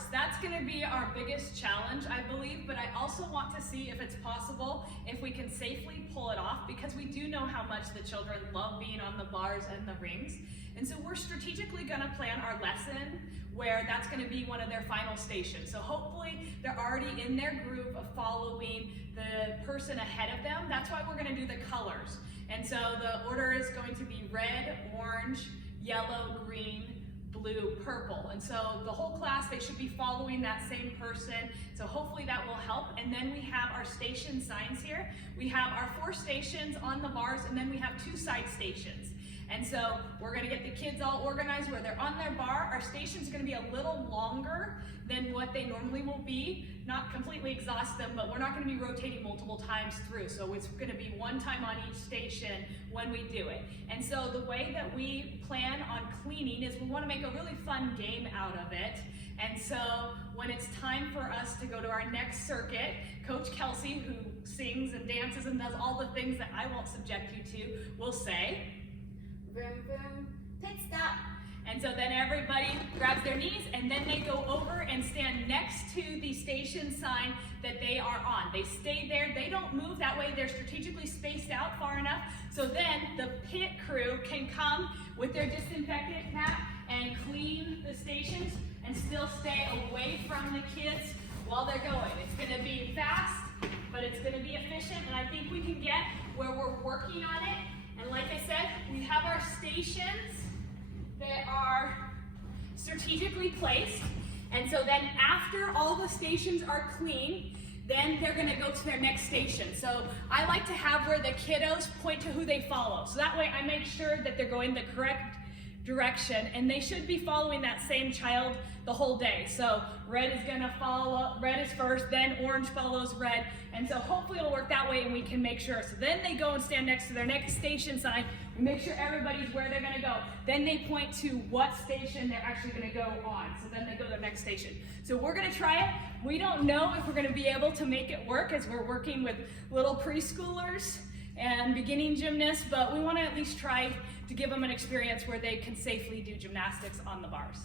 bars. That's going to be our biggest challenge, I believe, but I also want to see if it's possible, if we can safely pull it off, because we do know how much the children love being on the bars and the rings. And so we're strategically going to plan our lesson where that's going to be one of their final stations. So hopefully they're already in their groove of following the person ahead of them. That's why we're going to do the colors. And so the order is going to be red, orange, yellow, green, blue, purple. And so the whole class, they should be following that same person. So hopefully that will help. And then we have our station signs here. We have our 4 stations on the bars, and then we have 2 side stations. And so we're gonna get the kids all organized where they're on their bar. Our station's gonna be a little longer than what they normally will be. Not completely exhaust them, but we're not gonna be rotating multiple times through. So it's gonna be one time on each station when we do it. And so the way that we plan on cleaning is we wanna make a really fun game out of it. And so when it's time for us to go to our next circuit, Coach Kelsey, who sings and dances and does all the things that I won't subject you to, will say, vroom, vroom, pit stop. And so then everybody grabs their knees and then they go over and stand next to the station sign that they are on. They stay there, they don't move, that way they're strategically spaced out far enough. So then the pit crew can come with their disinfectant cap and clean the stations and still stay away from the kids while they're going. It's gonna be fast, but it's gonna be efficient, and I think we can get where we're working on it. And like I said, we have our stations that are strategically placed. And so then after all the stations are clean, then they're gonna go to their next station. So I like to have where the kiddos point to who they follow. So that way I make sure that they're going the correct direction, and they should be following that same child the whole day. So red is gonna follow, red is first, then orange follows red, and so hopefully it'll work that way and we can make sure. So then they go and stand next to their next station sign, we make sure everybody's where they're gonna go. Then they point to what station they're actually gonna go on. So then they go to the next station. So we're gonna try it. We don't know if we're gonna be able to make it work as we're working with little preschoolers and beginning gymnasts, but we wanna at least try to give them an experience where they can safely do gymnastics on the bars.